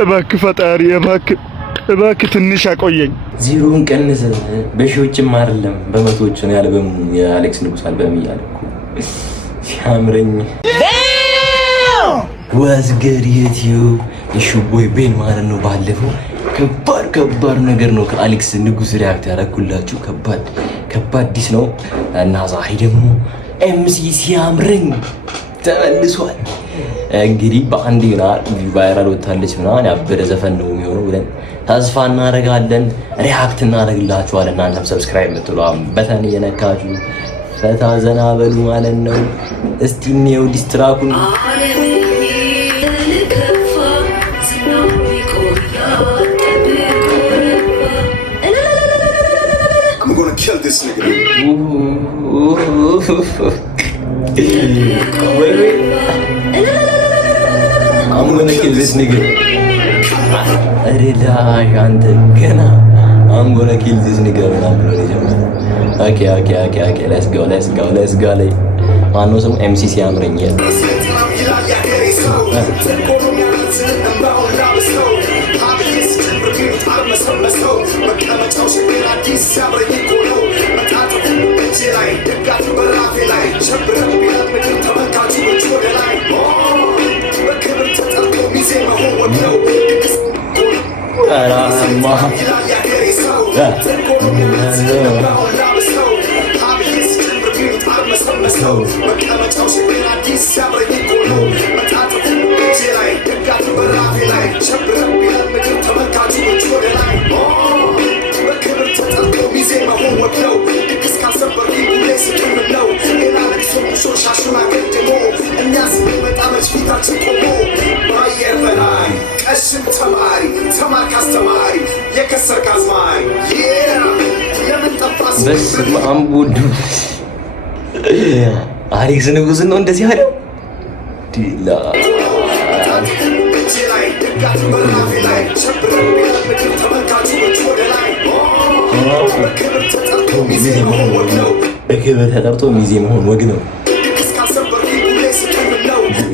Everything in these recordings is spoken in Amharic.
እባክህ ፈጣሪ እባክህ ትንሽ አቆየኝ። ዜሮን ቀንስ። በሺዎችም አይደለም በመቶዎች ነው ያልበሙ የአሌክስ ንጉስ አልበም እያልኩ ሲያምረኝ ወዝገር ዩቲዩብ የሹቦይ ቤን ማለት ነው። ባለፈው ከባድ ነገር ነው ከአሌክስ ንጉስ ሪያክት ያደረኩላችሁ ከባድ ዲስ ነው እና ዛሬ ደግሞ ኤምሲ ሲያምረኝ ተመልሷል። እንግዲህ በአንድ ቫይራል ወጣለች ምናምን ያበደ ዘፈን ነው የሚሆነው ብለን ተስፋ እናደርጋለን። ሪያክት እናደርግላችኋለን። እናንተም ሰብስክራይብ የምትሉ በተን እየነካችሁ ፈታ ዘና በሉ ማለት ነው። እስቲ ነው ዲስትራኩን I'm gonna kill this nigga. Relax, አንተ ገና I'm gonna kill this nigga. Okay. Let's go. ላይ ማነው ስሙ? ኤምሲ ሲያምረኝ በስመ አብ ወልድ አሌክስ ንጉስ ነው እንደዚህ አይደል? ዲላ በክብር ተጠርቶ ሚዜ መሆን ወግ ነው።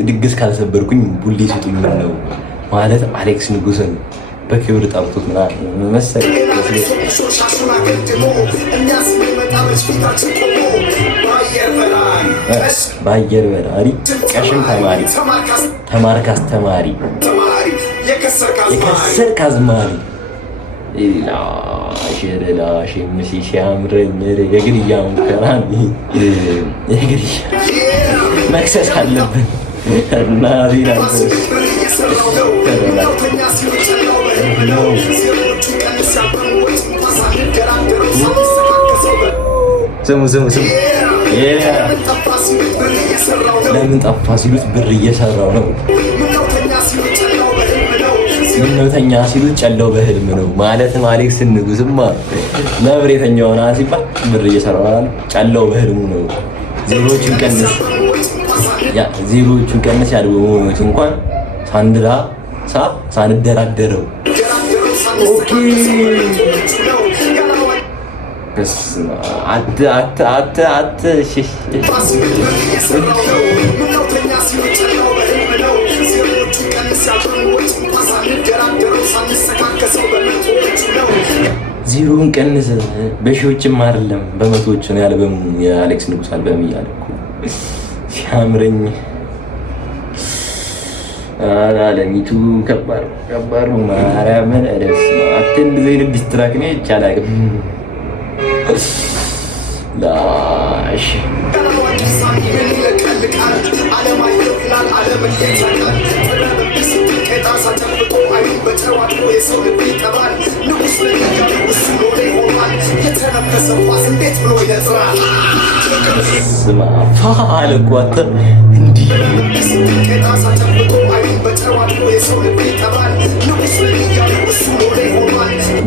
ድግስ ካልሰበርኩኝ ቡሌ ስጡኝ ነው ማለት አሌክስ ንጉስን በክብር ጠርቶት ምናምን መሰለኝ። ባየር በራሪ ቀሽም ተማሪ ተማርክ አስተማሪ የከሰርክ አዝማሪ ላሽ ምሲ ሲያምረኝ የግድያ ሙከራ የግድያ መክሰስ አለብን እና ስሙ ለምን ጠፋ ሲሉት ብር እየሰራው ነው። ምነውተኛ ሲሉት ጨለው በህልም ነው ማለትም አሌክስ ንጉስማ ነብሬተኛው ና ሲባል ብር እየሰራው ነው። ጨለው በህልሙ ነው። ዜሮዎቹን ቀንስ ያልበሙት እንኳን ሳንድራ ሳንደራደረው ኦኬ ዜሮን ቀንስ። በሺዎችም አይደለም በመቶዎች ነው ያልበሙ የአሌክስ ንጉስ አልበም እያልኩ ሲያምረኝ አላለሚቱ ከባድ ነው። ማርያምን ደስ አትንድ ዘይን ዲስትራክ ነው ይቻላል። ላሽ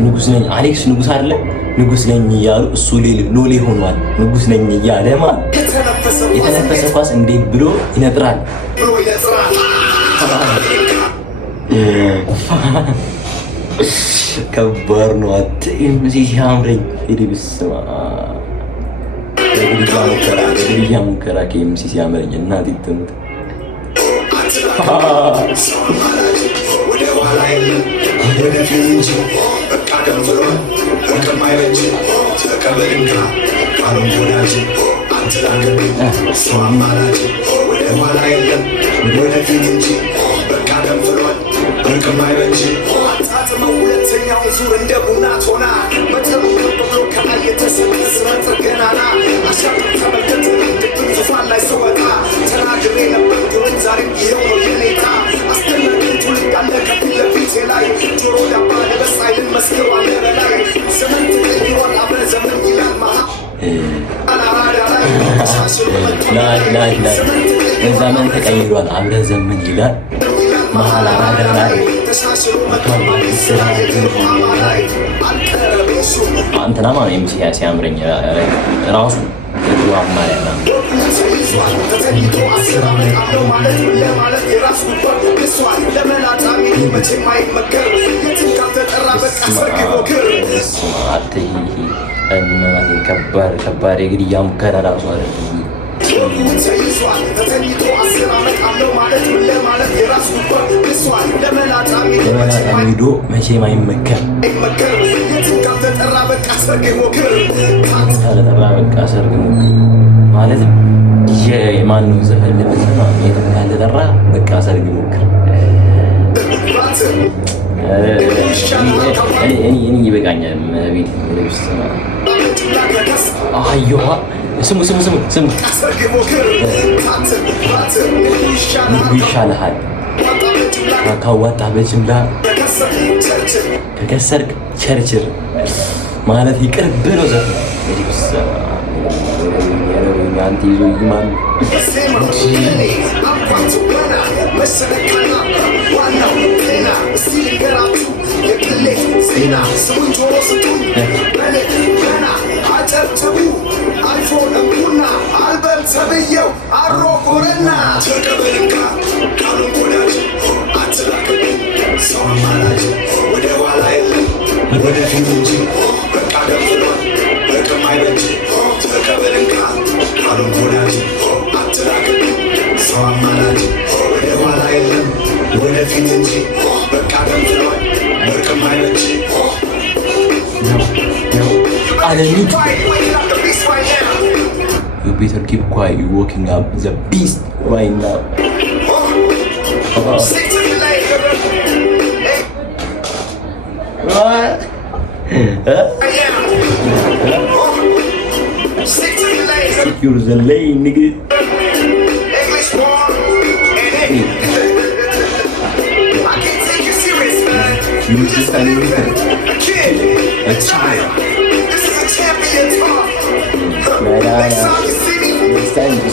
ንጉስ ነኝ አሌክስ ንጉስ አይደለ? ንጉስ ነኝ እያሉ እሱ ሎሌ ሆኗል። ንጉስ ነኝ እያለ ማለት የተነፈሰ ኳስ እንዴት ብሎ ይነጥራል። ከባድ ነው። ኤምሲ ሲያምረኝ በስመ አብ የግድያ ሙከራ ከኤምሲ ሲያምረኝ እናቴ ትሙት። ዘመን ተቀይሯል፣ አብረን ዘመን ይላል መሀል አራዳ ላይ እንትና ማለት ኤምሲ ሲያምረኝ ራሱ አማሪያና ከባድ የግድያ ሙከራ ራሱ አለ ሄዶ መቼም አይመከር ካልተጠራ በቃ ሰርግ ሞክር ማለት የማነው ዘፈን ለምንድነው ካልተጠራ በቃ ሰርግ ሞክር። እኔ ይበቃኛል። ቤት ልብስ አየዋ ስሙ ይሻልሃል ካዋጣ በጅምላ ከከሰርክ ቸርችር ማለት ይቅርብ ነው ዘፈን። አንተ ይዞ ይማን አይፎን እንኩና አልበም ተብየው አሮ ኮረና ተቀበልካ ቃሉን ጎዳጅ አትላክብ ሰው አማላጅ ወደ ኋላ የለም ወደፊት እንጂ በቃ ደፍሏል በቅም አይበጅ ተቀበልካ ቃሉን ጎዳጅ አትላክብ ሰው አማላጅ ወደ ኋላ የለም ወደፊት እንጂ በቃ ደፍሏል በቅም አይበጅ አለሚት You better keep quiet. You're walking up the beast right now. What? Secure the lane, nigga. You just a kid, a child. This is a champion talk.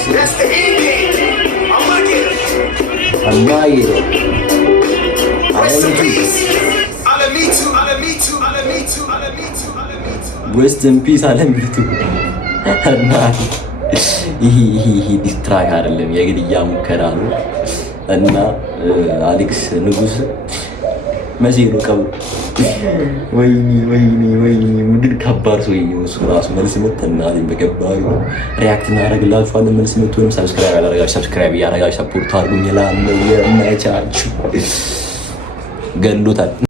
That's the end game. I'm not getting. Rest in peace. Rest in peace. ይሄ ዲስትራክ አይደለም የግድያ ሙከራ ነው እና አሌክስ ንጉስ መቼ ነው ቀብሩ? ወይኔ ምንድን ከባድ ሰው ነው እሱ ራሱ። መልስ መተና በገባሩ ሪያክት እናደርግላችኋለን። መልስ መተውንም ሰብስክራይብ ያደረጋችሁ ሰፖርት አድርጉኝ እላለሁ። የማይቻችሁ ገሎታል።